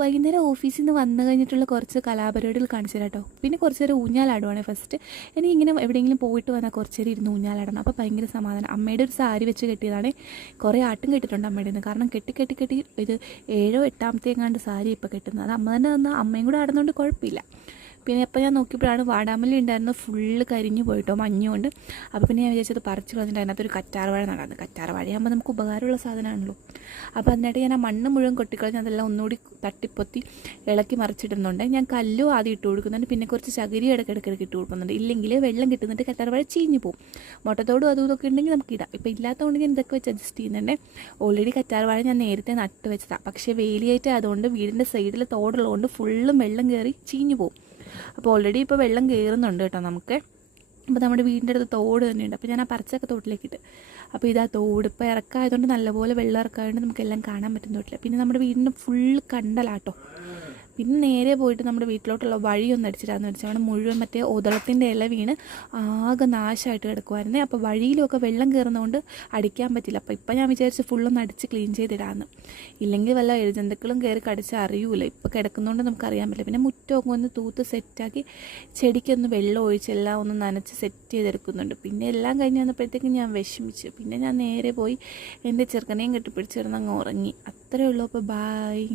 വൈകുന്നേരം ഓഫീസിൽ നിന്ന് വന്നു കഴിഞ്ഞിട്ടുള്ള കുറച്ച് കലാപരിപാടികൾ കാണിച്ചു തരാം കേട്ടോ. പിന്നെ കുറച്ച് നേരം ഊഞ്ഞാലാടുവാണ് ഫസ്റ്റ്. എനിക്ക് ഇങ്ങനെ എവിടെയെങ്കിലും പോയിട്ട് വന്നാൽ കുറച്ച് നേരം ഇരുന്ന് ഊഞ്ഞാലാടണം. അപ്പോൾ ഭയങ്കര സമാധാനം. അമ്മയുടെ ഒരു സാരി വെച്ച് കെട്ടിയതാണ്. കുറേ ആട്ടും കെട്ടിയിട്ടുണ്ട് അമ്മയുടെ നിന്ന്. കാരണം കെട്ടി കെട്ടി കെട്ടി ഇത് 7 8 എങ്ങാണ്ട് സാരി ഇപ്പോൾ കെട്ടുന്നത്. അത് അമ്മ തന്നെ തന്നാൽ അമ്മയും കൂടെ ആടുന്നതുകൊണ്ട് കുഴപ്പമില്ല. പിന്നെ അപ്പോൾ ഞാൻ നോക്കിയപ്പോഴാണ് വാടാമല്ലി ഉണ്ടായിരുന്നത് ഫുള്ള് കരിഞ്ഞു പോയിട്ടോ മഞ്ഞുകൊണ്ട്. അപ്പോൾ പിന്നെ ഞാൻ വിചാരിച്ചത് പറിച്ച് കളഞ്ഞിട്ട് അതിനകത്തൊരു കറ്റാർവാഴ നടാന്ന്. കറ്റാർവാഴയാകുമ്പോൾ നമുക്ക് ഉപകാരമുള്ള സാധനമാണല്ലോ. അപ്പോൾ അതിനായിട്ട് ഞാൻ ആ മണ്ണ് മുഴുവൻ കൊട്ടിക്കളഞ്ഞ് അതെല്ലാം ഒന്നുകൂടി തട്ടിപ്പൊത്തി ഇളക്കി മറിച്ചിടുന്നുണ്ട്. ഞാൻ കല്ലും ആദ്യം ഇട്ട് കൊടുക്കുന്നുണ്ട്. പിന്നെ കുറച്ച് ചകിരി ഇടയ്ക്കിടയ്ക്ക് ഇട്ട് കൊടുക്കുന്നുണ്ട്. ഇല്ലെങ്കിൽ വെള്ളം കിട്ടുന്നിട്ട് കറ്റാർവാഴ ചീഞ്ഞു പോകും. മുട്ടത്തോടും അതും ഇതൊക്കെ ഉണ്ടെങ്കിൽ നമുക്ക് ഇടാം. ഇപ്പോൾ ഇല്ലാത്തതുകൊണ്ട് ഞാൻ ഇതൊക്കെ വെച്ച് അഡ്ജസ്റ്റ് ചെയ്യുന്നുണ്ട്. ഓൾറെഡി കറ്റാർവാഴ ഞാൻ നേരത്തെ നട്ട് വെച്ചതാണ്. പക്ഷേ വേലിയേറ്റ് അതുകൊണ്ട് വീടിൻ്റെ സൈഡിൽ തോടുള്ളതുകൊണ്ട് ഫുള്ളും വെള്ളം കയറി ചീഞ്ഞു പോകും. അപ്പോൾ ഓൾറെഡി ഇപ്പോൾ വെള്ളം കയറുന്നുണ്ട് കേട്ടോ നമുക്ക്. അപ്പോൾ നമ്മുടെ വീടിൻ്റെ അടുത്ത് തോട് തന്നെയുണ്ട്. അപ്പോൾ ഞാൻ ആ പറിച്ചൊക്കെ തോട്ടിലേക്കിട്ട്. അപ്പോൾ ഇതാ തോട് ഇപ്പോൾ ഇറക്കായതുകൊണ്ട് നല്ലപോലെ വെള്ളം ഇറക്കായതുകൊണ്ട് നമുക്കെല്ലാം കാണാൻ പറ്റും തോട്ടിൽ. പിന്നെ നമ്മുടെ വീടിൻ്റെ ഫുള്ള് കണ്ടലാട്ടോ. പിന്നെ നേരെ പോയിട്ട് നമ്മുടെ വീട്ടിലോട്ടുള്ള വഴിയൊന്നും അടിച്ചിട്ടാന്ന് വെച്ചാൽ അവിടെ മുഴുവൻ മറ്റേ ഒതളത്തിൻ്റെ ഇല വീണ് ആകെ നാശമായിട്ട് കിടക്കുമായിരുന്നേ. അപ്പോൾ വഴിയിലൊക്കെ വെള്ളം കയറുന്നതുകൊണ്ട് അടിക്കാൻ പറ്റില്ല. അപ്പോൾ ഇപ്പം ഞാൻ വിചാരിച്ച് ഫുള്ളൊന്ന് അടിച്ച് ക്ലീൻ ചെയ്തിടാമെന്ന്. ഇല്ലെങ്കിൽ വല്ല എഴുജന്തുക്കളും കയറി കടിച്ച് അറിയൂല. ഇപ്പോൾ കിടക്കുന്നതുകൊണ്ട് നമുക്കറിയാൻ പറ്റില്ല. പിന്നെ മുറ്റമൊക്കെ ഒന്ന് തൂത്ത് സെറ്റാക്കി ചെടിക്കൊന്ന് വെള്ളം ഒഴിച്ചെല്ലാം ഒന്ന് നനച്ച് സെറ്റ് ചെയ്തെടുക്കുന്നുണ്ട്. പിന്നെ എല്ലാം കഴിഞ്ഞ് വന്നപ്പോഴത്തേക്കും ഞാൻ വിഷമിച്ചു. പിന്നെ ഞാൻ നേരെ പോയി എൻ്റെ ചെറുക്കനെയും കെട്ടിപ്പിടിച്ചിരുന്ന് അങ്ങ് ഉറങ്ങി. അത്രയേ ഉള്ളൂ. അപ്പോൾ ബായ്.